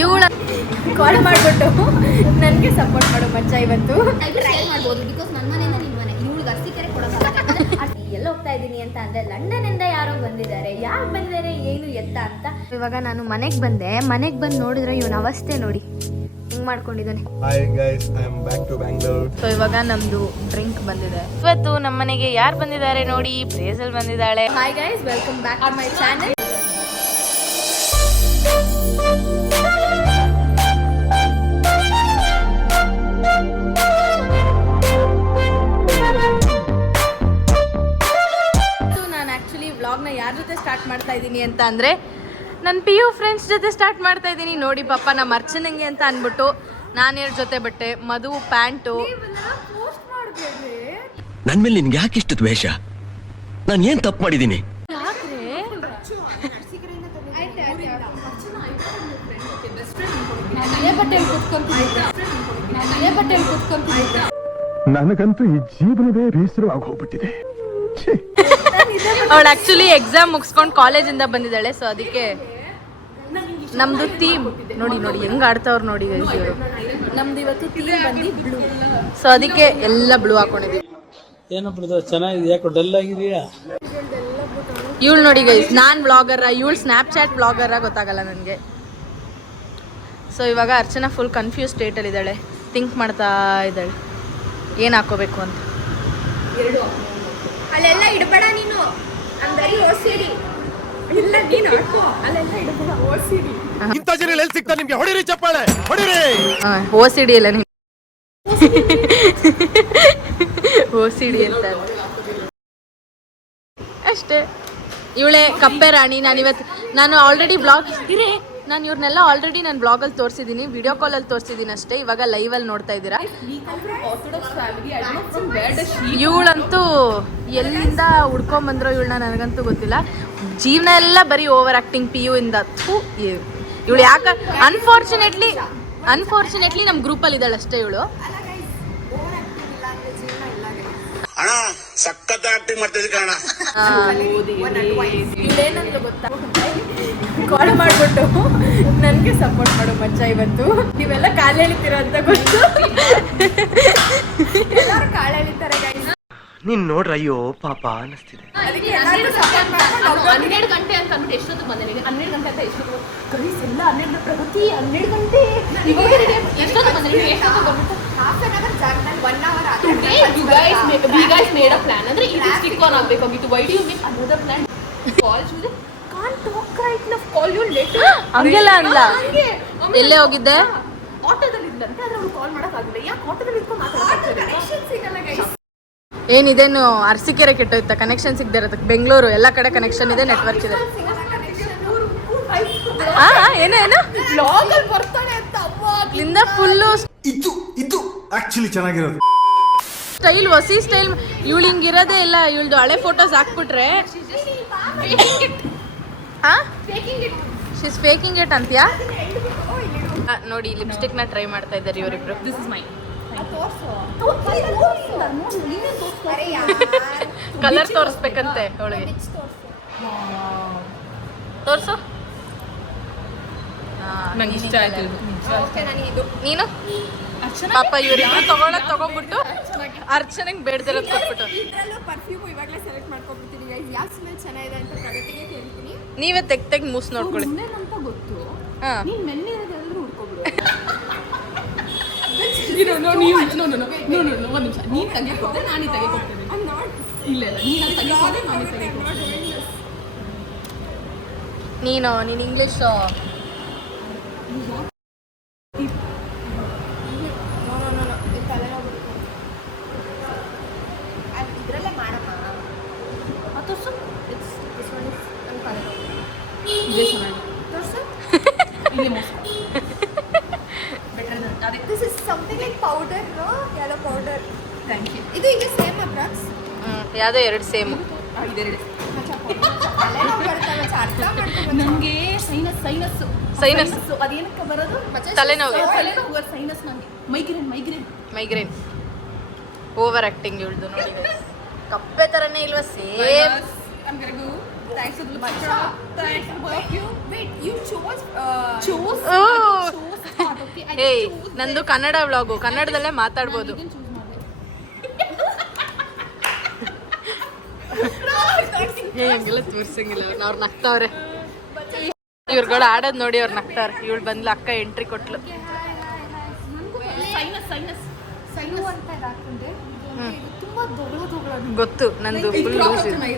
ಇವಳ ಕಾಲ್ ಮಾಡಿಬಿಟ್ಟು ನನಗೆ ಸಪೋರ್ಟ್ ಮಾಡೋ ಮಚ್ಚ ಇವತ್ತು ಟ್ರೈ ಮಾಡ್ಬೋದು. ಬಿಕಾಸ್ ನನ್ನ ಮನೆಯಿಂದ ನಿಮ್ಮ ಮನೆ ಇವಳಿಗೆ ಅರ್ಸಿಕೆರೆ ಕೊಡೋಕ್ಕಾಗಲ್ಲ. ಎಲ್ಲ ಹೋಗ್ತಾ ಇದ್ದೀನಿ ಅಂತ ಅಂದರೆ ಲಂಡನ್ನಿಂದ ಯಾರೋ ಬಂದಿದ್ದಾರೆ. ಯಾರು ಬಂದಿದ್ದಾರೆ ಏನು ಎತ್ತ ಅಂತ. ಇವಾಗ ನಾನು ಮನೆಗೆ ಬಂದು ನೋಡಿದ್ರೆ ಇವನ ಅವಸ್ಥೆ ನೋಡಿ ಹಿಂಗ್ ಮಾಡ್ಕೊಂಡಿದ್ದಾನೆ. Hi guys, I am back to Bangalore. So ಇವಾಗ ನಮ್ದು ಡ್ರಿಂಕ್ ಬಂದಿದೆ. ಇವತ್ತು ನಮ್ಮ ಮನೆಗೆ ಯಾರು ಬಂದಿದ್ದಾರೆ ನೋಡಿ, ಪ್ರೇಸಲ್ ಬಂದಿದ್ದಾಳೆ. Hi guys, welcome back to my channel. ನಾನು ಆಕ್ಚುಲಿ ವ್ಲಾಗ್ನ ಯಾರ ಜೊತೆ ಸ್ಟಾರ್ಟ್ ಮಾಡ್ತಾ ಇದ್ದೀನಿ ಅಂತ ಅಂದ್ರೆ ನನ್ನ PU ಫ್ರೆಂಡ್ಸ್ ಜೊತೆ ಸ್ಟಾರ್ಟ್ ಮಾಡ್ತಾ ಇದ್ದೀನಿ. ನೋಡಿ ಪಾಪ ನಮ್ಮ ಅರ್ಚನಂಗೆ ಅಂತ ಅಂದ್ಬಿಟ್ಟು ನಾನು 2 ಜೊತೆ ಬಟ್ಟೆ, ಮಧು ಪ್ಯಾಂಟು. ನನ್ ಮೇಲೆ ನಿನ್ಗೆ ಯಾಕೆ ಇಷ್ಟು ದ್ವೇಷ? ನಾನು ಏನ್ ತಪ್ಪು ಮಾಡಿದ್ದೀನಿ? ನನಗಂತೂ ಈ ಜೀವನವೇ ಬೇಸರವಾಗಿ ಹೋಗ್ಬಿಟ್ಟಿದೆ. ಅವಳು ಆಕ್ಚುಲಿ ಎಕ್ಸಾಮ್ ಮುಗಿಸ್ಕೊಂಡು ಕಾಲೇಜಿಂದ ಬಂದಿದ್ದಾಳೆ. ಸೊ ಅದಕ್ಕೆ ನಮ್ದು ಥೀಮ್ ನೋಡಿ ಹೆಂಗ್ ಆಡ್ತಾವ್ರು ನೋಡಿ ಇವರು. ನಮ್ದು ಇವತ್ತು ಥೀಮ್ ಬಂದು ಬ್ಲೂ. ಸೊ ಅದಕ್ಕೆ ಎಲ್ಲ ಬ್ಲೂ ಹಾಕೊಂಡಿದ್ದೀವಿ. ಏನಪ್ಪ ಚೆನ್ನಾಗಿದೆ, ಯಾಕೆ ಡಲ್ ಆಗಿದೆಯಾ? ಇವಳು ನೋಡಿ ಗೈಸ್, ನಾನು ಬ್ಲಾಗರ, ಇವಳು ಸ್ನ್ಯಾಪ್ಚಾಟ್ ಬ್ಲಾಗರ ಗೊತ್ತಾಗಲ್ಲ ನನಗೆ. ಸೊ ಇವಾಗ ಅರ್ಚನಾ ಫುಲ್ ಕನ್ಫ್ಯೂಸ್ ಸ್ಟೇಟಲ್ಲಿ ಇದ್ದಾಳೆ, ಥಿಂಕ್ ಮಾಡ್ತಾ ಇದ್ದಾಳೆ ಏನು ಹಾಕೋಬೇಕು ಅಂತ. ಅಲ್ಲೆಲ್ಲ ಇಡಬೇಡ ನೀನು, ಅಂದರಿ ಓಸಿಡಿ ಇಲ್ಲ ನೀನು ಹಾಕೋ, ಅಲ್ಲೆಲ್ಲ ಇಡಬೇಡ ಓಸಿಡಿ. ಇಂಥ ಜನ ಎಲ್ಲಿ ಸಿಗ್ತಾ ನಿಮ್ಗೆ? ಹೊಡಿರಿ ಚಪ್ಪಾಳೆ, ಹೊಡಿರಿ. OCD ಅಲ್ಲ ನೀನು, OCD ಅಂತ ಅಷ್ಟೇ. ಇವಳೆ ಕಪ್ಪೆ ರಾಣಿ. ನಾನು ಆಲ್ರೆಡಿ ಬ್ಲಾಗ್ ನಾನು ಇವ್ರನ್ನೆಲ್ಲ ಆಲ್ರೆಡಿ ನಾನು ಬ್ಲಾಗಲ್ಲಿ ತೋರಿಸಿದ್ದೀನಿ, ವಿಡಿಯೋ ಕಾಲಲ್ಲಿ ತೋರಿಸಿದ್ದೀನಿ ಅಷ್ಟೇ. ಇವಾಗ ಲೈವಲ್ಲಿ ನೋಡ್ತಾ ಇದ್ದೀರಾ. ಇವಳಂತೂ ಎಲ್ಲಿಂದ ಹುಡ್ಕೊಂಬಂದ್ರೋ ಇವಳನ್ನ ನನಗಂತೂ ಗೊತ್ತಿಲ್ಲ. ಜೀವನ ಎಲ್ಲ ಬರೀ ಓವರ್ ಆ್ಯಕ್ಟಿಂಗ್ PU ಇಂದ. ಇವಳು ಯಾಕೆ ಅನ್ಫಾರ್ಚುನೇಟ್ಲಿ ನಮ್ಮ ಗ್ರೂಪಲ್ಲಿ ಇದ್ದಾಳೆ ಅಷ್ಟೇ ಇವಳು. ಅಣ್ಣ ಸಖತ್ ಆಕ್ಟಿಂಗ್ ಮಾಡ್ತಿದ್ದೆ ಕಣ. ಇವಳೇನಂತ ಗೊತ್ತಾ, ಕಾಲ್ ಮಾಡ್ಬಿಟ್ಟು ನನಗೆ ಸಪೋರ್ಟ್ ಮಾಡೋ ಮಚ್ಚ ಇವತ್ತು. ನೀವೆಲ್ಲ ಕಾಲು ಎಳಿತೀರ ಅಂತ ಗೊತ್ತು. ಎಲ್ಲರೂ ಕಾಲು ಎಳಿತಾರೆ ಗೈಸ್. ನೀನ್ ನೋಡ್ರ ಅಯ್ಯೋ ಪಾಪ ಅನಿಸ್ತಿದೆ. 12 ಗಂಟೆ ಅಂತ ಅಂದ್ಬಿಟ್ಟು ಎಷ್ಟೊತ್ತು ಬಂದೆ ನೀನು? 12 ಗಂಟೆ ಅಂತ ಎಷ್ಟೊತ್ತು ಗೈಸ್? ಎಲ್ಲ 12 ಪ್ರಗತಿ 12 ಗಂಟೆ ಎಷ್ಟೊತ್ತು ಬಂದೆ ನೀನು? ಎಷ್ಟೊತ್ತು ಬಂದ್ಬಿಟ್ಟು ಹಾಫ್ ಅನ್ ಅವರ್ ಜಾಗದಲ್ಲಿ 1 hour today you guys made a plan. ಅಂದ್ರೆ ಇದು ಸ್ಟಿಕ್ ಆನ್ ಆಗಬೇಕಾಗಿತ್ತು. why do you make another plan? call to the can't talk right now, call you later. ಹಂಗೆಲ್ಲ ಅಲ್ಲ. ಎಲ್ಲೇ ಹೋಗಿದ್ದೆ? ಆಟೋದಲ್ಲಿ ಇದ್ದಂತೆ, ಆದ್ರೆ ಅವಳು ಕಾಲ್ ಮಾಡಕ್ ಆಗಿಲ್ಲ. ಯಾಕೆ ಆಟೋದಲ್ಲಿ ಇಟ್ಕೊಂಡು ಮಾತಾಡ್ತಿದ್ದಾರೆ? ಕನೆಕ್ಷನ್ ಸಿಗಲ್ಲ ಗೈಸ್. ಏನಿದೇನು ಅರಸೀಕೆರೆ ಕೆಟ್ಟೋಯ್ತಾ? ಕನೆಕ್ಷನ್ ಸಿಗದೆ ಇರೋದಕ್ಕೆ ಬೆಂಗಳೂರು ಎಲ್ಲ ಕಡೆ ಕನೆಕ್ಷನ್ ಇದೆ, ನೆಟ್ವರ್ಕ್ ಇದೆ. ಏನು ಬ್ಲಾಗಲ್ಲಿ ಬರ್ತಾನೆ ಅಂತ ಅವಾಗಿಂದ ಫುಲ್ಲು ಇದು ಆಕ್ಚುಲಿ ಚೆನ್ನಾಗಿರೋದು ಸ್ಟೈಲ್, ಹೊಸಿ ಸ್ಟೈಲ್. ಇವಳು ಹಿಂಗಿರೋದೇ ಇಲ್ಲ. ಇವಳ್ದು ಹಳೆ ಫೋಟೋಸ್ ಹಾಕ್ಬಿಟ್ರೆ ಶೀಸ್ ಫೇಕಿಂಗ್ ಇಟ್ ಅಂತ್ಯಾ. ನೋಡಿ ಲಿಪ್ಸ್ಟಿಕ್ನ ಟ್ರೈ ಮಾಡ್ತಾ ಇದ್ದಾರೆ ಇವರಿಬ್ರು. ದಿಸ್ ಇಸ್ ಮೈ ಕಲರ್ ತೋರಿಸ್ಬೇಕಂತೆ ಅವಳಿಗೆ. ತೋರ್ಸು. ನಂಗೆ ಇಷ್ಟ ಆಯ್ತು ನೀನು. ಪಾಪ ಇವರಿಬ್ರು ತಗೊಂಡ್ಬಿಟ್ಟು ಅರ್ಚನೆಗೆ ಬೇಡ್ದಿರೋದು ಕೊಟ್ಬಿಟ್ಟು. ಇದರಲ್ಲೂ ಪರ್ಫ್ಯೂಮ್ ಇವಾಗಲೇ ಸೆಲೆಕ್ಟ್ ಮಾಡ್ಕೊಂಡ್ಬಿಡ್ತೀನಿ ಗೈಸ್. ಯಾವ ಸ್ಮೆಲ್ ಚೆನ್ನಾಗಿದೆ ಅಂತ ಪ್ರಗತಿಗೆ ಕೇಳ್ತೀನಿ. ನೀವೇ ತೆಗ್ ಮೂಸ್ ನೋಡ್ಕೊಳ್ಳಿ. ಅಂತ ಗೊತ್ತು. ಹಾಂ ನೀನು ಮೆನ್ನೆ ಇರೋದಾದ್ರೂ ಹುಡ್ಕೊಬಿಡು. ಒಂದು ನಿಮಿಷ, ನೀನು ತೆಗೆದುಕೊಡ್ತೆ, ನಾನು ತೆಗೆದುಕೊಡ್ತೇನೆ. ಇಲ್ಲ ನೀನು ತೆಗೆದುಕೊಂಡೆ, ನಾನು ತೆಗೆದುಕೊಡ್ತೇನೆ. ನೀನು ಇಂಗ್ಲೀಷು ಇದರಲ್ಲೇ ಮಾಡಮ್ಮ. ತೋರ್ಸು. This is something like powder, no? Yellow powder. Thank you. ಇದು ಈಗ ಸೇಮ್ ಅಪ್ರಾಕ್ಸ್. ಯಾವುದೋ 2 ಸೇಮು. ನನಗೆ ಸೈನಸ್ ಅದೇನಕ್ಕೆ ಬರೋದು? ತಲೆನೋವು. ಸೈನಸ್ ನನಗೆ ಮೈಗ್ರೇನ್. ಓವರ್ ಆ್ಯಕ್ಟಿಂಗ್ ಇವಳ್ದು ನೋಡಿ. ಕಪ್ಪೆ ಥರನೇ ಇಲ್ವಾ? Same Thanks to the thanks to both of you. Wait, you chose Choose. not, okay? I ಏಯ್ chose ನಂದು ಕನ್ನಡ ವ್ಲಾಗು, ಕನ್ನಡದಲ್ಲೇ ಮಾತಾಡ್ಬೋದು. ಇದನ್ನ choose ಮಾಡ್ದೆ. ಹಂಗೆಲ್ಲ ತೋರ್ಸಂಗಿಲ್ಲ ಅವ್ರು ನಗ್ತಾವ್ರೆ. ಇವ್ರುಗಳು ಆಡೋದ್ ನೋಡಿ ಅವ್ರು ನಗ್ತಾವ್ರೆ. ಇವಳು ಬಂದ್ಲು, ಅಕ್ಕ ಎಂಟ್ರಿ ಕೊಟ್ಲು. ಸೈನು ಅಂತ ಇದು ಹಾಕೊಂಡೆ. ಇದು ತುಂಬಾ ದೊಡ್ಡ ಗೊತ್ತು, ನಂದು ಫುಲ್ ಲೂಸ್ ಇದೆ.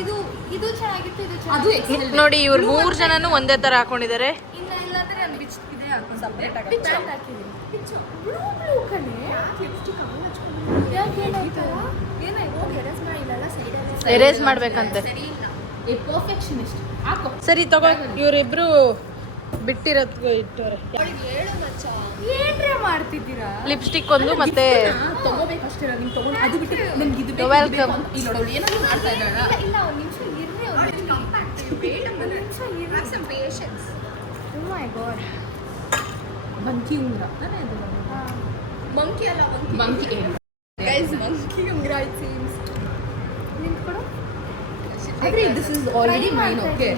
ಇದು ಇದು ಚೆನ್ನಾಗಿತ್ತು, ಇದು ಅದು ಚೆನ್ನಾಗಿತ್ತು. ನೋಡಿ ಇವ್ರು 3 ಜನನು ಒಂದೇ ತರ ಹಾಕೊಂಡಿದ್ದಾರೆ. ಇಲ್ಲ ಇಲ್ಲಾಂದ್ರೆ ನಾನು ಬಿಚ್ ಇದೆ ಹಾಕೊಂಡು Separate ಆಗಿ ಪ್ಯಾಂಟ್ ಹಾಕಿದ್ದೀನಿ. ಬ್ಲೂ ಕಣೆ. ಯಾಕೆ ಏನಾಯ್ತು? ಏನಾಯ್ತು? ಹೋಗಿ ಎರೇಸ್ ಮಾಡಿಲ್ಲಲ್ಲ ಸೈಡಲ್ಲಿ. ಎರೇಸ್ ಮಾಡ್ಬೇಕಂತೆ. ಸರಿ ಇಲ್ಲ. ಈ ಪರ್ಫೆಕ್ಷನಿಸ್ಟ್ ಹಾಕೋ. ಸರಿ ತಗೋ, ಇವರಿಬ್ರು ಬಿಟ್ಟಿರೋದು ಇಟ್ಟವ್ರೆ. ಹೇಳು ಮಚ್ಚ. ಏನ್ರೆ ಮಾಡ್ತಿದ್ದೀರಾ? ಲಿಪ್ಸ್ಟಿಕ್ ಒಂದು ಮತ್ತೆ ತಗೋಬೇಕಷ್ಟೇ ನಿಮ್ಗೆ ತಗೊಂಡು ಅದು ಬಿಟ್ಟು ನಮ್ಗೆ ಇದು ವೆಲ್ಕಮ್. ಇಲ್ಲ ನೋಡು ಏನಾದ್ರು ಮಾಡ್ತಾ ಇದ್ದಾಳ. ಇಲ್ಲ ಒಂದು ನಿಮಿಷ ಇರ್ರಿ, ಒಂದು ನಿಮಿಷ ಇರ್ರಿ. Some patience. Oh my god. ಬಂಕಿ ಉಂಗ್ರ. ಮಂಕಿ ಅಲ್ಲ ಬಂಕಿ ಗೈಸ್, ಮಂಕಿ ಉಂಗ್ರ ಇಟ್ ಸೀಮ್ಸ್. ನಿಂತ್ಕೊಡು. ಆದ್ರೆ this is already mine. Okay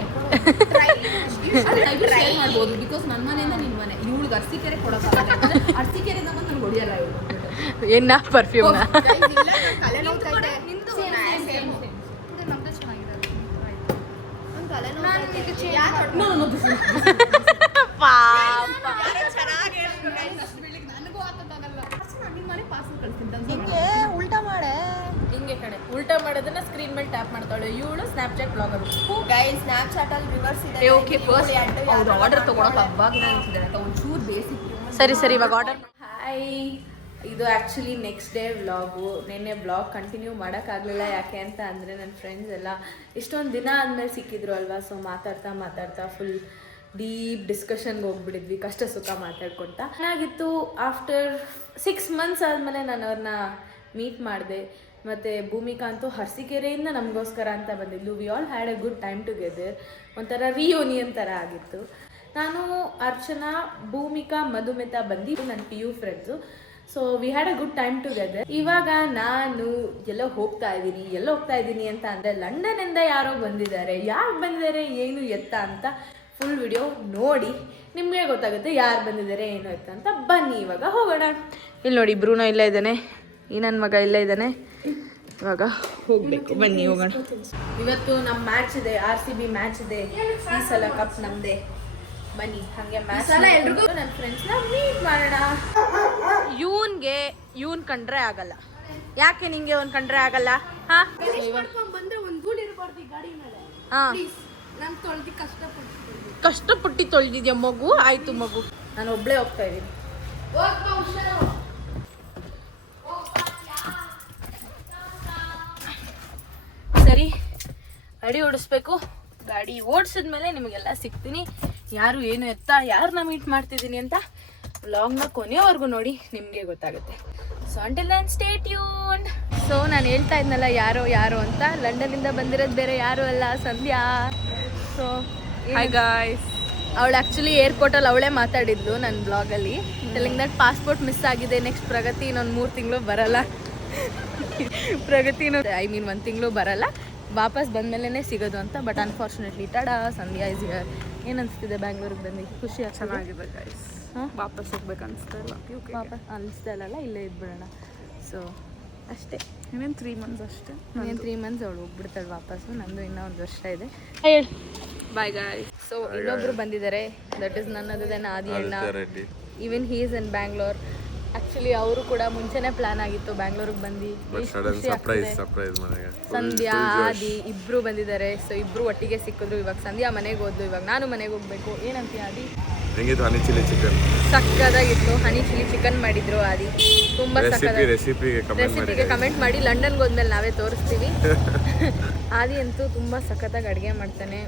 try ಮಾಡ್ಬೋದು ಬಿಕಾಸ್ ನನ್ನ ಮನೆಯಿಂದ ನಿನ್ನ ಮನೆ. ಇವಳಿಗೆ ಅರ್ಸಿಕೆರೆ ಕೊಡೋಕ್ಕಾಗಲ್ಲ. ಅರ್ಸಿಕೆರೆಯಿಂದ ಬಂದು ನನಗೆ ಹೊಡಿಯಲ್ಲ ಇವಳು. ಏನ ಪರ್ಫ್ಯೂಮ್ನ? ಉಲ್ಟಾ ಮಾಡೆ ಹಿಂಗೆ ಕಡೆ ಉಲ್ಟಾ ಮಾಡೋದನ್ನ ಸ್ಕ್ರೀನ್ ಮೇಲೆ ಟ್ಯಾಪ್ ಮಾಡ್ತಾಳೆ ಇವಳು. Snapchat blogger. ಗೈಸ್ ಸ್ನ್ಯಾಪ್ಚಾಟ್ ಅಲ್ಲಿ ರಿವರ್ಸ್ ಇದೆ. ಓಕೆ ಫಸ್ಟ್ ಅವ್ರು ಆರ್ಡರ್ ತಗೊಳಕ್ ಹಬ್ಬಾಗಿನ ಅಂತಿದ್ದಾರೆ. ಒಂಚೂರು ಬೇಸಿಕ್. ಸರಿ ಸರಿ ಇವಾಗ ಆರ್ಡರ್. ಹಾಯ್, ಇದು ಆ್ಯಕ್ಚುಲಿ ನೆಕ್ಸ್ಟ್ ಡೇ ವ್ಲಾಗು. ನಿನ್ನೆ ವ್ಲಾಗ್ ಕಂಟಿನ್ಯೂ ಮಾಡೋಕ್ಕಾಗಲಿಲ್ಲ. ಯಾಕೆ ಅಂತ ಅಂದರೆ ನನ್ನ ಫ್ರೆಂಡ್ಸ್ ಎಲ್ಲ ಇಷ್ಟೊಂದು ದಿನ ಆದಮೇಲೆ ಸಿಕ್ಕಿದ್ರು ಅಲ್ವಾ. ಸೊ ಮಾತಾಡ್ತಾ ಫುಲ್ ಡೀಪ್ ಡಿಸ್ಕಷನ್ಗೆ ಹೋಗ್ಬಿಟ್ಟಿದ್ವಿ, ಕಷ್ಟ ಸುಖ ಮಾತಾಡ್ಕೊತಾ. ಚೆನ್ನಾಗಿತ್ತು. ಆಫ್ಟರ್ 6 months ಆದಮೇಲೆ ನಾನು ಅವ್ರನ್ನ ಮೀಟ್ ಮಾಡಿದೆ. ಮತ್ತು ಭೂಮಿಕಾ ಅಂತೂ ಅರಸೀಕೆರೆಯಿಂದ ನಮಗೋಸ್ಕರ ಅಂತ ಬಂದಿದ್ಲು. We all had a good time together. ಒಂಥರ ರಿಯೂನಿಯನ್ ಥರ ಆಗಿತ್ತು. ನಾನು ಅರ್ಚನಾ, ಭೂಮಿಕಾ, ಮಧುಮಿತಾ ಬಂದು ನನ್ನ PU friends. So we had a good time together. ಇವಾಗ ನಾನು ಎಲ್ಲೋ ಹೋಗ್ತಾ ಇದ್ದೀನಿ ಅಂತ ಅಂದರೆ ಲಂಡನ್ನಿಂದ ಯಾರೋ ಬಂದಿದ್ದಾರೆ. ಯಾರು ಬಂದಿದ್ದಾರೆ, ಏನು ಎತ್ತ ಅಂತ ಫುಲ್ ವಿಡಿಯೋ ನೋಡಿ ನಿಮಗೆ ಗೊತ್ತಾಗುತ್ತೆ ಯಾರು ಬಂದಿದ್ದಾರೆ ಏನು ಎತ್ತ ಅಂತ. ಬನ್ನಿ ಇವಾಗ ಹೋಗೋಣ. ಇಲ್ಲಿ ನೋಡಿ ಬ್ರೂನೋ ಇಲ್ಲೇ ಇದ್ದಾನೆ, ಈ ನನ್ನ ಮಗ ಇಲ್ಲೇ ಇದ್ದಾನೆ. ಇವಾಗ ಹೋಗ್ಬೇಕು, ಬನ್ನಿ ಹೋಗೋಣ. ಇವತ್ತು ನಮ್ಮ ಮ್ಯಾಚ್ ಇದೆ, RCB ಮ್ಯಾಚ್ ಇದೆ. ಈ ಸಲ ಕಪ್ ನಮ್ಮದೇ. ಬನ್ನಿ ಹಾಗೆ ಮ್ಯಾಚ್ ಎಲ್ರಿಗೂ ನನ್ನ ಫ್ರೆಂಡ್ಸ್ನ ಮೀಟ್ ಮಾಡೋಣ. ಇವನ್ ಕಂಡ್ರೆ ಆಗಲ್ಲ. ಯಾಕೆ ನಿಂಗೆ ಅವ್ನು ಕಂಡ್ರೆ ಆಗಲ್ಲ? ಹಾಂ ಬಂದ್ರೆ ಒಂದು ಗೂಳು ಇರಬಾರ್ದು ಈ ಗಾಡಿ ಮೇಲೆ. ಹಾಂ, ನಾನು ತೊಳೆದು ಕಷ್ಟಪಟ್ಟು ತೊಳೆದಿದ್ಯಾ ಮಗು? ಆಯ್ತು ಮಗು, ನಾನು ಒಬ್ಳೇ ಹೋಗ್ತಾ ಇದ್ದೀನಿ. ಸರಿ, ಗಾಡಿ ಓಡಿಸ್ಬೇಕು. ಗಾಡಿ ಓಡಿಸಿದ್ಮೇಲೆ ನಿಮಗೆಲ್ಲ ಸಿಗ್ತೀನಿ. ಯಾರು ಏನು ಎತ್ತ, ಯಾರನ್ನ ಮೀಟ್ ಮಾಡ್ತಿದ್ದೀನಿ ಅಂತ ವ್ಲಾಗ್ನ ಕೊನೆಯವರೆಗೂ ನೋಡಿ, ನಿಮಗೆ ಗೊತ್ತಾಗುತ್ತೆ. So until then stay tuned. So ನಾನು ಹೇಳ್ತಾ ಇದ್ನಲ್ಲ ಯಾರೋ ಅಂತ, ಲಂಡನ್ನಿಂದ ಬಂದಿರೋದು ಬೇರೆ ಯಾರು ಅಲ್ಲ, ಸಂಧ್ಯಾ. So hi guys. ಅವಳು ಆ್ಯಕ್ಚುಲಿ ಏರ್ಪೋರ್ಟಲ್ಲಿ ಅವಳೇ ಮಾತಾಡಿದ್ಲು ನನ್ನ ಬ್ಲಾಗಲ್ಲಿ. ಟೆಲ್ಲಿಂಗ್ ದಟ್ ಪಾಸ್ಪೋರ್ಟ್ ಮಿಸ್ ಆಗಿದೆ, ನೆಕ್ಸ್ಟ್ ಪ್ರಗತಿ ಇನ್ನೊಂದು 3 ತಿಂಗಳು ಬರಲ್ಲ. ಪ್ರಗತಿ 1 ತಿಂಗಳು ಬರಲ್ಲ, ವಾಪಸ್ ಬಂದಮೇಲೆ ಸಿಗೋದು ಅಂತ. But unfortunately TADA, Sandhya is here. ಏನು ಅನಿಸ್ತಿದೆ ಬ್ಯಾಂಗ್ಳೂರಿಗೆ ಬಂದು? ಖುಷಿ ಚೆನ್ನಾಗಿದೆ ಗೈಸ್. ಹಾಂ, ವಾಪಸ್ ಹೋಗ್ಬೇಕು ಅನಿಸ್ತಾ ಇಲ್ಲ. ವಾಪಸ್ ಅನಿಸ್ತಾ ಇಲ್ಲ, ಇಲ್ಲೇ ಇದ್ಬಿಡೋಣ. ಸೊ ಅಷ್ಟೇ, ಇನ್ನೇನು 3 months ಅಷ್ಟೇ. ಇನ್ನೇನು 3 months ಅವಳು ಹೋಗ್ಬಿಡ್ತಾಳೆ ವಾಪಸ್ಸು. ನಂದು ಇನ್ನೂ 1 ವರ್ಷ ಇದೆ. ಹೇಳಿ ಬಾಯ್ ಗಾಯ್ಸ್. ಸೊ ಇನ್ನೊಬ್ರು ಬಂದಿದ್ದಾರೆ, that is none other than Adi ಅಣ್ಣ. Even he is in Bangalore. Actually ಅವರು ಕೂಡ ಮುಂಚೆನೇ ಪ್ಲಾನ್ ಆಗಿತ್ತು ಬ್ಯಾಂಗ್ಳೂರಿಗೆ ಬಂದು. ಸಂಧ್ಯಾ, ಆದಿ ಇಬ್ಬರು ಬಂದಿದ್ದಾರೆ. ಸೊ ಇಬ್ಬರು ಒಟ್ಟಿಗೆ ಸಿಕ್ಕಿದ್ರು. ಇವಾಗ ಸಂಧ್ಯಾ ಮನೆಗೆ ಹೋದ್ಲು, ಇವಾಗ ನಾನು ಮನೆಗೆ ಹೋಗ್ಬೇಕು. ಏನಂತೀಯ ಆದಿ? ಸಕ್ಕದಾಗಿತ್ತು. ಹನಿ ಚಿಲ್ಲಿ ಚಿಕನ್ ಮಾಡಿದ್ರು ಆದಿ, ತುಂಬಾ ರೆಸಿಪಿಗೆ ಕಮೆಂಟ್ ಮಾಡಿ. ಲಂಡನ್ಗೆ ಹೋದ್ಮೇಲೆ ನಾವೇ ತೋರಿಸ್ತೀವಿ. ಆದಿ ಅಂತೂ ತುಂಬಾ ಸಖತ್ತಾಗಿ ಅಡುಗೆ ಮಾಡ್ತಾನೆ,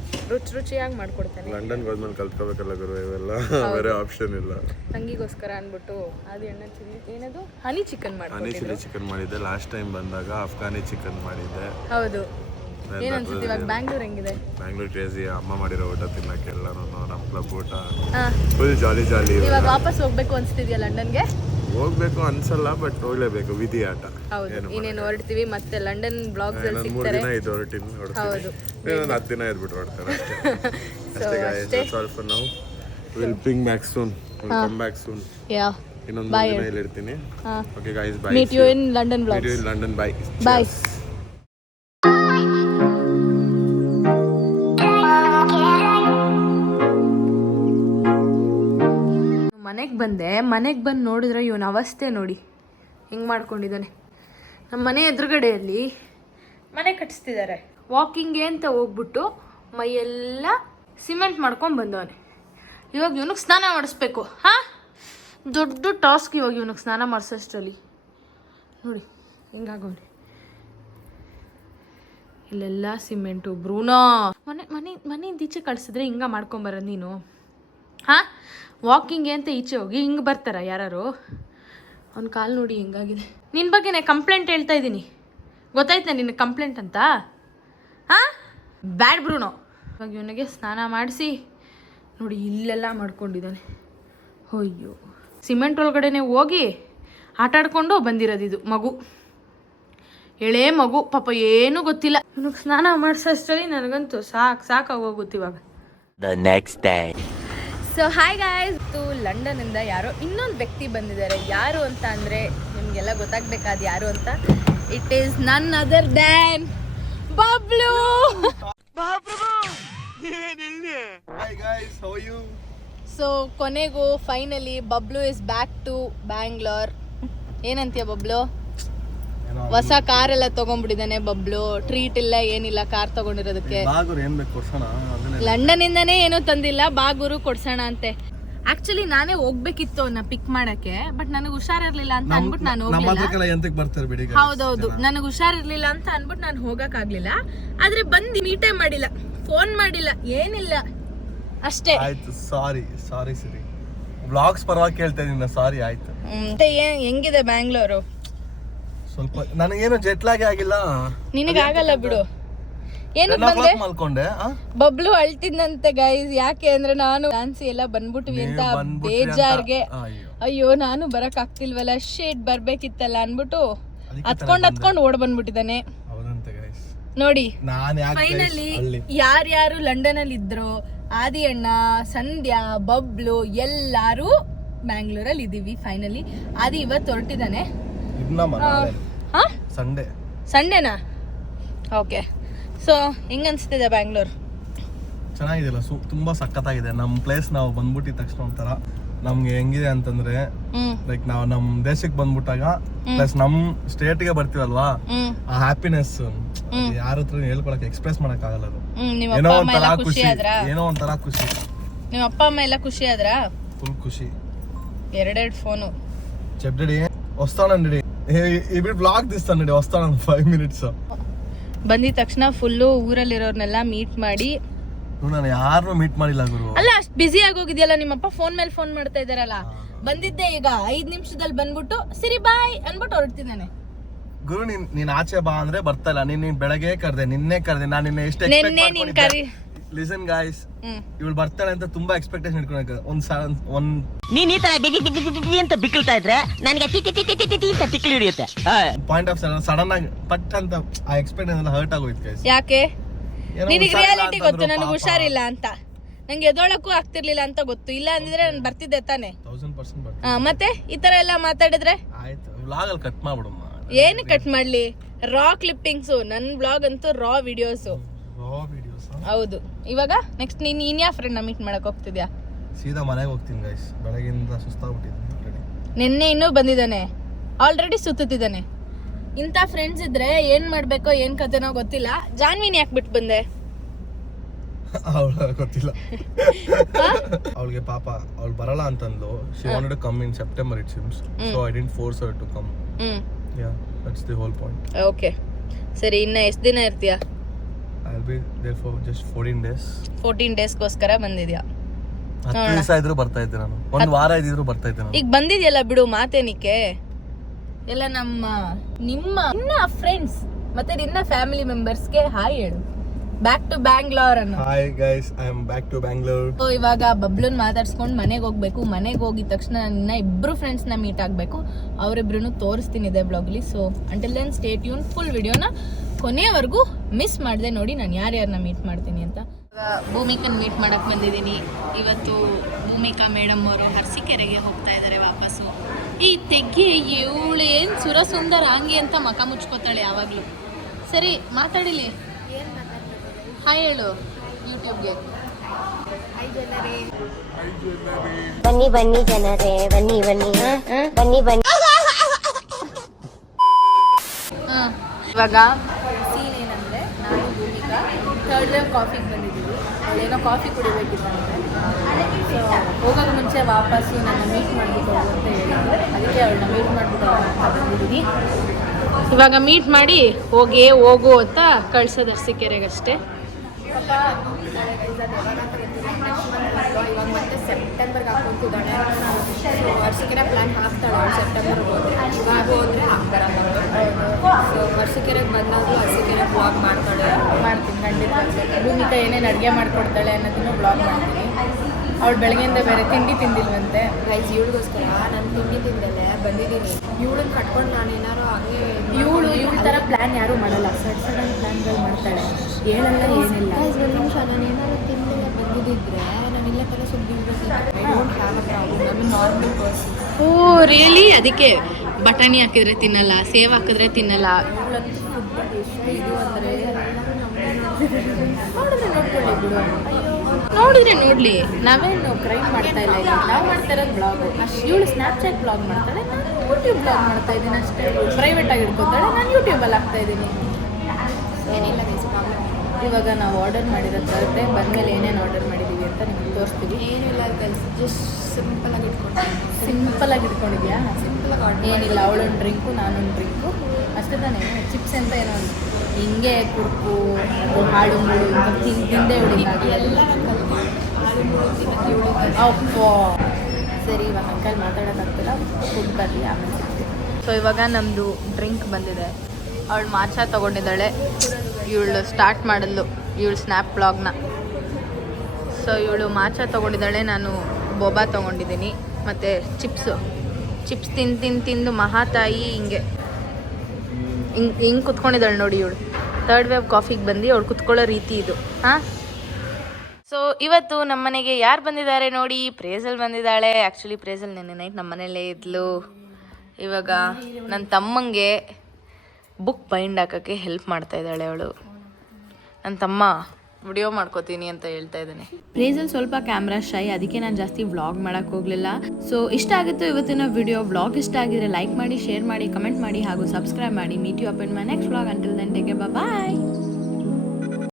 ರುಚಿಯಾಗಿ ಮಾಡ್ಕೊಡ್ತಾನೆ. ಲಂಡನ್ಗೆ ಹೋದ್ಮೇಲೆ ಕಲ್ತ್ಕೋಬೇಕಲ್ಲ ಗುರು, ಇವೆಲ್ಲ ಬೇರೆ ಆಪ್ಷನ್ ಇಲ್ಲ. ತಂಗಿಗೋಸ್ಕರ ಅಂದ್ಬಿಟ್ಟು ಆದಿ ಅಣ್ಣ ಏನದು ಹನಿ ಚಿಕನ್ ಮಾಡಿದ್ದೆ. ಲಾಸ್ಟ್ ಟೈಮ್ ಬಂದಾಗ ಅಫ್ಘಾನಿ ಚಿಕನ್ ಮಾಡಿದ್ದೆ. ಹೌದು. ಏನ್ ಅನ್ಸುತ್ತೆ ಇವಾಗ ಬ್ಯಾಂಗ್ಳೂರ್ ಹೆಂಗಿದೆ? ಬ್ಯಾಂಗ್ಳೂರ್ ಕ್ರೇಜಿ. ಅಮ್ಮ ಮಾಡಿರೋ ಊಟ ತಿನ್ನಕ್ಕೆಲ್ಲ ನಮ್ಮ ಕ್ಲಬ್ ಊಟ ಫುಲ್ ಜಾಲಿ. ಇವಾಗ ವಾಪಸ್ ಹೋಗ್ಬೇಕು ಅನ್ಸ್ತಿದ್ಯಾ ಲಂಡನ್ಗೆ? ಹೋಗ್ಬೇಕು ಅನ್ಸಲ್ಲ ಬಟ್ ಹೋಗ್ಲೇಬೇಕು, ವಿಧಿ ಆಟ. ಹೌದು, ಇನ್ನೇನು ಹೊರಡ್ತೀವಿ ಮತ್ತೆ ಲಂಡನ್ ಬ್ಲಾಗ್ಸ್ ಅಲ್ಲಿ 3 ಸಿಗ್ತಾರೆ. ದಿನ ಇದು ಹೊರಟಿನಿ, ಹೌದು, ಇನ್ನೊಂದು 10 ದಿನ ಇದ್ಬಿಟ್ಟು ಹೊರಡ್ತಾರೆ ಅಷ್ಟೇ. guys, that's all for now. We'll bring back soon. We'll come back soon. Yeah. ಇನ್ನೊಂದು 3 ದಿನ ಇಲ್ಲಿ ಇರ್ತೀನಿ. Okay guys, bye. Meet you in London vlogs. Meet you in London. Bye. Bye. Cheers. ಮನೆಗೆ ಬಂದು ನೋಡಿದ್ರೆ ಇವನ ಅವಸ್ಥೆ ನೋಡಿ ಹೆಂಗೆ ಮಾಡ್ಕೊಂಡಿದ್ದಾನೆ. ನಮ್ಮ ಮನೆ ಎದುರುಗಡೆಯಲ್ಲಿ ಮನೆ ಕಟ್ಟಿಸ್ತಿದ್ದಾರೆ. ವಾಕಿಂಗ್ಗೆ ಅಂತ ಹೋಗ್ಬಿಟ್ಟು ಮೈಯೆಲ್ಲ ಸಿಮೆಂಟ್ ಮಾಡ್ಕೊಂಡು ಬಂದವನೆ. ಇವಾಗ ಇವನಿಗೆ ಸ್ನಾನ ಮಾಡಿಸ್ಬೇಕು. ಹಾಂ, ದೊಡ್ಡ ಟಾಸ್ಕ್ ಇವಾಗ ಇವನಿಗೆ ಸ್ನಾನ ಮಾಡಿಸೋಷ್ಟರಲ್ಲಿ. ನೋಡಿ ಹಿಂಗಾಗೋಡಿ, ಇಲ್ಲೆಲ್ಲ ಸಿಮೆಂಟು. ಬ್ರೂನೋ ಮನೆಯಿಂದ ಈಚೆ ಕಳಿಸಿದ್ರೆ ಹಿಂಗೆ ಮಾಡ್ಕೊಂಬರೋದು ನೀನು? ಹಾಂ, ವಾಕಿಂಗ್ಗೆ ಅಂತ ಈಚೆ ಹೋಗಿ ಹಿಂಗೆ ಬರ್ತಾರ ಯಾರು? ಅವ್ನ ಕಾಲು ನೋಡಿ ಹಿಂಗಾಗಿದೆ. ನಿನ್ನ ಬಗ್ಗೆ ಕಂಪ್ಲೇಂಟ್ ಹೇಳ್ತಾ ಇದ್ದೀನಿ, ಗೊತ್ತಾಯ್ತಾ ನಿನಗೆ ಕಂಪ್ಲೇಂಟ್ ಅಂತ? ಹಾಂ, ಬ್ಯಾಡ್ ಬ್ರೂನೋ. ಇವಾಗ ಇವನಿಗೆ ಸ್ನಾನ ಮಾಡಿಸಿ ನೋಡಿ ಇಲ್ಲೆಲ್ಲ ಮಾಡ್ಕೊಂಡಿದ್ದಾನೆ. ಅಯ್ಯೋ, ಸಿಮೆಂಟ್ ಒಳಗಡೆನೆ ಹೋಗಿ ಆಟಾಡ್ಕೊಂಡು ಬಂದಿರೋದು ಇದು ಮಗು, ಎಳೆ ಮಗು ಪಾಪ, ಏನೂ ಗೊತ್ತಿಲ್ಲ. ಇವನಿಗೆ ಸ್ನಾನ ಮಾಡಿಸೋಷ್ಟರಲ್ಲಿ ನನಗಂತೂ ಸಾಕಾಗೋಗುತ್ತೆ ಇವಾಗ. The next day. So hi guys, ಲಂಡನಿಂದ ಯಾರೋ ಇನ್ನೊಂದು ವ್ಯಕ್ತಿ ಬಂದಿದ್ದಾರೆ. ಯಾರು ಅಂತ ಅಂದರೆ ನಿಮಗೆಲ್ಲ ಗೊತ್ತಾಗಬೇಕಾದ ಯಾರು ಅಂತ. It is none other than Bablu. Hi guys, how are you? So ಕೊನೆಗೂ finally Bablu is back to Bangalore. ಏನಂತೀಯ ಬಬ್ಲು? ಹೊಸ ಕಾರ್ ಎಲ್ಲ ತಗೊಂಡ್ಬಿಟ್ಟಿದ್ದಾನೆ ಬಬ್ಲು. ಟ್ರೀಟ್ ಇಲ್ಲ ಏನಿಲ್ಲ ಕಾರ್ ತಗೊಂಡಿರೋದಕ್ಕೆ. ಲಂಡನ್ ಇಂದಾನೇ ಏನೂ ತಂದಿಲ್ಲ, ಬಾಗೂರು ಕೊಡ್ಸೋಣ ಅಂತೆ. ಆಕ್ಚುಲಿ ನಾನೇ ಹೋಗ್ಬೇಕಿತ್ತು ಅವನ್ನ ಪಿಕ್ ಮಾಡಕ್ಕೆ, ಬಟ್ ನನಗೆ ಹುಷಾರಿರ್ಲಿಲ್ಲ ಅಂತ ಅನ್ಬಿಟ್ಟು ನಾನು ಹೋಗ್ಲಿಲ್ಲ. ಹೌದೌದು, ನನಗೆ ಹುಷಾರಿರ್ಲಿಲ್ಲ ಅಂತ ಅನ್ಬಿಟ್ಟು ನಾನು ಹೋಗಕ್ ಆಗ್ಲಿಲ್ಲ. ಆದ್ರೆ ಬಂದು ಮೀಟೇ ಮಾಡಿಲ್ಲ, ಫೋನ್ ಮಾಡಿಲ್ಲ, ಏನಿಲ್ಲ, ಅಷ್ಟೇ. ಆಯ್ತು, ಸಾರಿ ಸಿರಿ. ವ್ಲಾಗ್ಸ್ ಪರವಾಗಿ ಕೇಳ್ತಾ ಇದೀನಿ, ಸಾರಿ ಆಯ್ತು. ಮತ್ತೆ ಹೆಂಗಿದೆ ಬ್ಯಾಂಗ್ಳೂರು? ಸ್ವಲ್ಪ ನನಗೇನು ಜೆಟ್ಲಾಗೆ ಆಗಿಲ್ಲ. ನಿನಗಾಗಲ್ಲ ಬಿಡು. ಏನು ಬಂದೆ ಮಲ್ಕೊಂಡೆ. ಬಬ್ಲು ಅಳ್ತಿದ್ದಂತೆ ಗೈಸ್. ಯಾಕೆ ಅಂದ್ರೆ ನಾನು ಫ್ಯಾನ್ಸಿ ಎಲ್ಲ ಬಂದ್ಬಿಟ್ವಿ ಅಂತ ಬೇಜಾರ್ಗೆ. ಅಯ್ಯೋ ನಾನು ಬರಕ್ ಆಗ್ತಿಲ್ವಲ್ಲ, ಶೇಟ್ ಬರ್ಬೇಕಿತ್ತಲ್ಲ ಅನ್ಬಿಟ್ಟು ಹತ್ಕೊಂಡ್ ಓಡ್ ಬಂದ್ಬಿಟ್ಟಿದ್ದಾನೆ ನೋಡಿ. ಫೈನಲಿ ಯಾರ್ಯಾರು ಲಂಡನ್ ಅಲ್ಲಿ ಇದ್ರು, ಆದಿ ಅಣ್ಣ, ಸಂಧ್ಯಾ, ಬಬ್ಲು ಎಲ್ಲಾರು ಬ್ಯಾಂಗ್ಳೂರಲ್ಲಿ ಇದೀವಿ. ಫೈನಲಿ ಆದಿ ಇವತ್ತು ಹೊರಟಿದ್ದಾನೆ. ಸಂಡೇನಾ? ಓಕೆ. ಸೊ ಹೆಂಗ ಅನ್ಸ್ತಿದೆ ಬ್ಯಾಂಗ್ಳೂರ್? ಚೆನ್ನಾಗಿದೆಯಲ್ಲ, ತುಂಬಾ ಸಖತ್ತಾಗಿದೆ. ನಮ್ ಪ್ಲೇಸ್ ನಾವು ಬಂದ್ಬಿಟ್ಟಿದ ತಕ್ಷಣ ಒಂಥರ ನಮ್ಗೆ ಹೆಂಗಿದೆ ಅಂತಂದ್ರೆ, ಲೈಕ್ ನಾವು ನಮ್ ದೇಶಕ್ಕೆ ಬಂದ್ಬಿಟ್ಟಾಗ ಪ್ಲಸ್ ನಮ್ ಸ್ಟೇಟ್ ಗೆ ಬರ್ತೀವಲ್ವಾ, ಆ ಹ್ಯಾಪಿನೆಸ್ ಯಾರ ಹತ್ರ ಹೇಳ್ಕೊಳಕ್ ಎಕ್ಸ್ಪ್ರೆಸ್ ಮಾಡಕ್ ಆಗಲ್ಲ. ಅದು ಏನೋ ಒಂಥರ ಖುಷಿ. ನಿಮ್ಮ ಅಪ್ಪ ಅಮ್ಮ ಎಲ್ಲ ಖುಷಿ ಆದ್ರ? ಫುಲ್ ಖುಷಿ. 2 ಫೋನು చెప్డడి వస్తానండి ఇప్పుడు బ్లాగ్ తీస్తానండి వస్తాను 5 minutes. ಬಂದಿದ ತಕ್ಷಣ ಫುಲ್ಲು ಊರಲ್ಲಿರೋರ್ನೆಲ್ಲ ಮೀಟ್ ಮಾಡಿ. ನಾನು ಯಾರನ್ನೂ ಮೀಟ್ ಮಾಡಿಲ್ಲ ಗುರು. ಅಲ್ಲ, ಅಷ್ಟು ಬಿಸಿ ಆಗೋಗಿದೆಯಲ್ಲ, ನಿಮ್ಮಪ್ಪ ಫೋನ್ ಮೇಲೆ ಫೋನ್ ಮಾಡ್ತಾ ಇದಾರಲ್ಲ. ಬಂದಿದ್ದೆ ಈಗ 5 ನಿಮಿಷದಲ್ಲಿ ಬಂದ್ಬಿಟ್ಟು ಸರಿ ಬಾಯ್ ಅನ್ಬಿಟ್ಟು ಹೊರಡ್ತಿದ್ದಾನೆ. ಗುರು ನೀನ್ ಆಚೆ ಬಾ ಅಂದ್ರೆ ಬರ್ತಾ ಇಲ್ಲ. ನೀನ್ ಬೆಳಗ್ಗೆ ಕರ್ದೆ, ನಿನ್ನೆ ಕರ್ದೆ, ನಾನು ನಿನ್ನೆ ಎಷ್ಟು ಎಕ್ಸ್ಪೆಕ್ಟ್ ಮಾಡ್ಕೊಂಡಿದ್ದೆ. ಲಿಸನ್ ಗಾಯ್ಸ್, ಇವಳು ಬರ್ತಾಳೆ ಅಂತ ತುಂಬಾ ಎಕ್ಸ್ಪೆಕ್ಟೇಷನ್ ಇಟ್ಕೊಂಡೆ. ನೀನ್ ಈ ತರ ಅಂತ ಬಿಕ್ಕಳ್ತಾ ಇದ್ರೆ ನನಗೆ ಅಂತ ಟಿಕ್ಲಿ ಹಿಡಿಯುತ್ತೆ. ಪಾಯಿಂಟ್ ಆಫ್ ಸಡನ್ ಆಗಿ ಪಟ್ ಅಂತ ಆ ಎಕ್ಸ್ಪೆಕ್ಟೇಷನ್ ಹರ್ಟ್ ಆಗೋಯ್ತು ಗೈಸ್. ಯಾಕೆ? ನಿನಗೆ ರಿಯಾಲಿಟಿ ಗೊತ್ತು, ನನಗೆ ಹುಷಾರಿಲ್ಲ ಅಂತ. ನಂಗೆ ಎದೊಳಕ್ಕೂ ಆಗ್ತಿರ್ಲಿಲ್ಲ ಅಂತ ಗೊತ್ತು. ಇಲ್ಲ ಅಂದಿದ್ರೆ ನಾನು ಬರ್ತಿದ್ದೆ ತಾನೆ. 1000% ಮತ್ತೆ ಈ ತರ ಎಲ್ಲ ಮಾತಾಡಿದ್ರೆ ಆಯ್ತು. ವ್ಲಾಗ್ ಅಲ್ಲಿ ಕಟ್ ಮಾಡ್ಬಿಡಮ್ಮ. ಏನು ಕಟ್ ಮಾಡ್ಲಿ? ರಾ ಕ್ಲಿಪ್ಪಿಂಗ್ಸು. ನನ್ನ ಬ್ಲಾಗ್ ಅಂತೂ ರಾ ವಿಡಿಯೋಸು. ಹೌದು. ಇವಾಗ ನೆಕ್ಸ್ಟ್ ನೀನ್ ಇನ್ಯಾ ಫ್ರೆಂಡ್ ಮೀಟ್ ಮಾಡಕ್ ಹೋಗ್ತಿದ್ಯಾ? ಸೀದಾ ಮನೆಗೆ ಹೋಗ್ತೀನಿ ಗೈಸ್. ಬೆಳಗಿಂದ ಸುಸ್ತಾಗ್ಬಿಟ್ಟಿದ್ದೀನಿ. ನಿನ್ನೆ ಇನ್ನೂ ಬಂದಿದ್ದಾನೆ, ಆಲ್ರೆಡಿ ಸುತ್ತಿದ್ದಾನೆ. ಇಂಥ ಫ್ರೆಂಡ್ಸ್ ಇದ್ರೆ ಏನ್ ಮಾಡ್ಬೇಕೋ ಏನ್ ಕತೆನೋ ಗೊತ್ತಿಲ್ಲ. ಜಾನ್ವಿನ್ ಯಾಕೆ ಬಿಟ್ಟು ಬಂದೆ? ಗೊತ್ತಿಲ್ಲ. ಅವಳಿಗೆ ಪಾಪ ಅವಳು ಬರಲ್ಲ ಅಂತಂದ್ಲು. She wanted to come in September it seems, so I didn't force her to come. Ya, that's the whole point. Okay, ಸರಿ. ಇನ್ನ ಎಷ್ಟು ದಿನ ಇರ್ತೀಯಾ? I'll be there for just 14 days. 14 ಡೇಸ್ಗೋಸ್ಕರ ಬಂದಿದ್ಯಾ? 10 ದಿವಸ ಇದ್ರು ಬರ್ತಾ ಇದ್ದೆ ನಾನು. ಒಂದು ವಾರ ಇದ್ದಿದ್ರು ಬರ್ತಾ ಇದ್ದೆ ನಾನು. ಈಗ ಬಂದಿದ್ಯಲ್ಲ ಬಿಡು, ಮಾತೇನಿಕೆ. ಎಲ್ಲ ನಿಮ್ಮ ಫ್ರೆಂಡ್ಸ್ ಮತ್ತೆ ನಿನ್ನ ಫ್ಯಾಮಿಲಿ ಮೆಂಬರ್ಸ್ಗೆ ಹಾಯ್ ಹೇಳು. ಬ್ಯಾಕ್ ಟು ಬ್ಯಾಂಗ್ಳೂರ್ ಅನ್ನೋ. Hi guys, I am back to Bangalore. So ಇವಾಗ ಬಬ್ಲೂನ್ ಮಾತಾಡ್ಸ್ಕೊಂಡು ಮನೆಗೆ ಹೋಗ್ಬೇಕು. ಮನೆಗೆ ಹೋಗಿದ ತಕ್ಷಣ ನನ್ನ ಇಬ್ರು ಫ್ರೆಂಡ್ಸ್ನ ಮೀಟ್ ಆಗಬೇಕು. ಅವರಿಬ್ರು ತೋರಿಸ್ತೀನಿ ಇದೆ ಬ್ಲಾಗ್ಲಿ. So until then stay tuned. Full ವಿಡಿಯೋನ ಕೊನೆಯವರೆಗೂ ಮಿಸ್ ಮಾಡಿದೆ ನೋಡಿ ನಾನು ಯಾರ್ಯಾರನ್ನ ಮೀಟ್ ಮಾಡ್ತೀನಿ ಅಂತ. ಭೂಮಿಕನ್ ಮೀಟ್ ಮಾಡಕ್ಕೆ ಬಂದಿದ್ದೀನಿ. ಇವತ್ತು ಭೂಮಿಕಾ ಮೇಡಮ್ ಅವರು ಅರಸೀಕೆರೆಗೆ ಹೋಗ್ತಾ ಇದ್ದಾರೆ ವಾಪಸ್ಸು. ಈ ತೆಗಿ ಇವಳೇನು ಸುರಸುಂದರ ಹಂಗೆ ಅಂತ ಮಕ ಮುಚ್ಕೋತಾಳೆ ಯಾವಾಗಲೂ. ಸರಿ ಮಾತಾಡಿಲಿ, ಹಾಯ್ ಹೇಳು ಯೂಟ್ಯೂಬ್ಗೆ. ಬನ್ನಿ ಬನ್ನಿ ಜನರೇ, ಬನ್ನಿ ಬನ್ನಿ ಬನ್ನಿ ಬನ್ನಿ. ಇವಾಗ ಸೀನ್ ಏನಂದರೆ, ನಾನು ಭೂಮಿಕಾ ಥರ್ಡ್ ವೇವ್ ಕಾಫಿಗೆ ಬಂದಿದ್ದೀವಿ. ಅವಳೇನೋ ಕಾಫಿ ಕುಡಿಬೇಕಿತ್ತಂತೆ. ಸೊ ಹೋಗೋಕೆ ಮುಂಚೆ ವಾಪಸ್ಸು ನನ್ನ ಮೀಟ್ ಮಾಡಿಬಿಟ್ಟು ಅಂತ ಹೇಳಿದ್ರು. ಅದಕ್ಕೆ ಅವಳನ್ನ ಮೀಟ್ ಮಾಡಿಬಿಟ್ಟು ಅಂತ ಬಂದಿದ್ದೀನಿ. ಇವಾಗ ಮೀಟ್ ಮಾಡಿ ಹೋಗು ಅಂತ ಕಳ್ಸೋದು ಅರಸೀಕೆರೆಗಷ್ಟೇ. ಇವಾಗ ಮತ್ತೆ ಸೆಪ್ಟೆಂಬರ್ಗೆ ಹಾಕೊಂತಿದ್ದಾಳೆ. ಸೊ ವರ್ಷಕ್ಕೆರೆ ಪ್ಲ್ಯಾನ್ ಹಾಕ್ತಾಳೆ ಅವಳು ಸೆಪ್ಟೆಂಬರ್ಗೆ ಹೋದರೆ. ಇವಾಗ ಹೋದರೆ ಬರಲ್ಲ. ಸೊ ವರ್ಷಕ್ಕೆರೆಗೆ ಬಂದಾಗಲೂ ವರ್ಷಕ್ಕೆರೆ ಬ್ಲಾಗ್ ಮಾಡ್ತಾಳೆ. ಮಾಡ್ತೀನಿ ಖಂಡಿತ. ಭೂಮಿಕಾ ಏನೇನು ಅಡುಗೆ ಮಾಡಿಕೊಡ್ತಾಳೆ ಅನ್ನೋದನ್ನು ಬ್ಲಾಗ್ ಮಾಡ್ತೀನಿ. ಅವಳು ಬೆಳಗ್ಗೆಯಿಂದ ಬೇರೆ ತಿಂಡಿ ತಿಂದಿಲ್ವಂತೆ. ಗೈಸ್ ಇವಳಿಗೋಸ್ಕರ ನಾನು ತಿಂಡಿ ತಿಂದಲ್ಲೇ ಬಂದಿದ್ದೀನಿ. ಇವಳನ್ನ ಕಟ್ಕೊಂಡು ನಾನು ಏನಾರು ಹಂಗೆ ಇವಳ ಥರ ಪ್ಲ್ಯಾನ್ ಯಾರೂ ಮಾಡಲ್ಲ. ಸಡನ್ ಪ್ಲ್ಯಾನ್ಗಳು ಮಾಡ್ತಾಳೆ, ಹೇಳಲ್ಲ ಏನಿಲ್ಲ. ಗೈಸ್ ಒಂದು ನಿಮಿಷ, ನಾನು ಏನಾದ್ರು ತಿಂದಲೇ ಬಂದಿದ್ದಿದ್ರೆ ನಾನು ಇಲ್ಲ ಥರ ಸುದ್ದಿ I don't have a problem. I mean normal person. Oh really? ಅದಕ್ಕೆ ಬಟಾಣಿ ಹಾಕಿದ್ರೆ ತಿನ್ನಲ್ಲ, ಸೇವ್ ಹಾಕಿದ್ರೆ ತಿನ್ನಲ್ಲ. ಇದು ಅಂದರೆ ನೋಡಿದ್ರೆ ನೋಡ್ಕೊಳ್ಳಿ ಬಿಡು. ನೋಡಿದ್ರೆ ನೋಡ್ಲಿ, ನಾವೇನು ಕ್ರೈಮ್ ಮಾಡ್ತಾ ಇಲ್ಲ. ಇಲ್ಲಿ ನಾವು ಮಾಡ್ತಾ ಇರೋದು ಬ್ಲಾಗು. ಇವಳು ಸ್ನ್ಯಾಪ್ಚಾಟ್ ಬ್ಲಾಗ್ ಮಾಡ್ತಾಳೆ, ನಾನು ಯೂಟ್ಯೂಬ್ ಬ್ಲಾಗ್ ಮಾಡ್ತಾ ಇದ್ದೀನಿ ಅಷ್ಟೇ. ಪ್ರೈವೇಟ್ ಆಗಿ ಇಟ್ಕೋತಾಳೆ, ನಾನು ಯೂಟ್ಯೂಬಲ್ಲಿ ಹಾಕ್ತಾ ಇದ್ದೀನಿ. ಏನಿಲ್ಲ ಗೈಸ್ ಪ್ರಾಬ್ಲಮ್. ಇವಾಗ ನಾವು ಆರ್ಡರ್ ಮಾಡಿರೋದು ಬರುತ್ತೆ. ಬಂದಮೇಲೆ ಏನೇನು ಆರ್ಡರ್ ಮಾಡಿದ್ದೀವಿ ಅಂತ ನಿಮ್ಗೆ ತೋರಿಸ್ತೀವಿ. ಏನೂ ಇಲ್ಲ ಗೈಸ್, ಜಸ್ಟ್ ಸಿಂಪಲಾಗಿ ಇಟ್ಕೊಂಡು. ಸಿಂಪಲಾಗಿ ಇಟ್ಕೊಂಡಿದ್ಯಾ? ಸಿಂಪಲಾಗಿ ಆರ್ಡರ್ ಏನಿಲ್ಲ, ಅವಳೊಂದು ಡ್ರಿಂಕು ನಾನೊಂದು ಡ್ರಿಂಕು ಅಷ್ಟೇ ತಾನೇ. ಚಿಪ್ಸ್ ಅಂತ ಏನೋ ಒಂದು ಹಿಂಗೆ ಕುಡ್ಕು ಹಾಡು ಮೂಡು ಅಂತ ತಿಂದೆ ಹುಡುಗಿ ಎಲ್ಲ ನಾನು ಹಾಲು ಮುಳು ತಿನ್ನೋದು ಇವಳು. ಅಪ್ಪ ಸರಿ, ಇವಾಗ ಅಂಕಲ್ ಮಾತಾಡೋಕ್ಕಾಗ್ತಿಲ್ಲ. ಫುಡ್ ಬರಲಿ, ಆಮೇಲೆ ಸಿಗ್ತೀವಿ. ಸೊ ಇವಾಗ ನಮ್ಮದು ಡ್ರಿಂಕ್ ಬಂದಿದೆ. ಅವಳು ಮಾಚಾ ತೊಗೊಂಡಿದ್ದಾಳೆ. ಇವಳು ಸ್ಟಾರ್ಟ್ ಮಾಡಿದ್ಲು ಇವಳು ಸ್ನ್ಯಾಪ್ ಬ್ಲಾಗ್ನ. ಸೊ ಇವಳು ಮಾಚಾ ತೊಗೊಂಡಿದ್ದಾಳೆ, ನಾನು ಬೋಬಾ ತೊಗೊಂಡಿದ್ದೀನಿ. ಮತ್ತು ಚಿಪ್ಸ್ ತಿಂದು ಮಹಾತಾಯಿ ಹಿಂಗೆ ಕುತ್ಕೊಂಡಿದ್ದಾಳೆ ನೋಡಿ. ಇವಳು ಥರ್ಡ್ ವೇವ್ ಕಾಫಿಗೆ ಬಂದು ಅವಳು ಕುತ್ಕೊಳ್ಳೋ ರೀತಿ ಇದು. ಹಾಂ, ಸೊ ಇವತ್ತು ನಮ್ಮ ಮನೆಗೆ ಯಾರು ಬಂದಿದ್ದಾರೆ ನೋಡಿ, ಪ್ರೇಸಲ್ ಬಂದಿದ್ದಾಳೆ. ಆ್ಯಕ್ಚುಲಿ ಪ್ರೇಸಲ್ ನೆನ್ನೆ ನೈಟ್ ನಮ್ಮ ಮನೆಯಲ್ಲೇ ಇದ್ಲು. ಇವಾಗ ನನ್ನ ತಮ್ಮಂಗೆ ಬುಕ್ ಬೈಂಡ್ ಹಾಕೋಕ್ಕೆ ಹೆಲ್ಪ್ ಮಾಡ್ತಾ ಇದ್ದಾಳೆ ಅವಳು. ನನ್ನ ತಮ್ಮ ವಿಡಿಯೋ ಮಾಡ್ಕೋತೀನಿ ಅಂತ ಹೇಳ್ತಾ ಇದ್ದಾನೆ. ಪ್ರೇಸಲ್ ಸ್ವಲ್ಪ ಕ್ಯಾಮ್ರಾ ಶೈ, ಅದಕ್ಕೆ ನಾನು ಜಾಸ್ತಿ ವ್ಲಾಗ್ ಮಾಡೋಕ್ಕೆ ಹೋಗಲಿಲ್ಲ. ಸೊ ಇಷ್ಟ ಆಗಿತ್ತು ಇವತ್ತಿನ ವಿಡಿಯೋ. ವ್ಲಾಗ್ ಇಷ್ಟ ಆಗಿದ್ರೆ ಲೈಕ್ ಮಾಡಿ, ಶೇರ್ ಮಾಡಿ, ಕಮೆಂಟ್ ಮಾಡಿ ಹಾಗೂ ಸಬ್ಸ್ಕ್ರೈಬ್ ಮಾಡಿ. Meet you up in my next vlog. Until then take care, bye.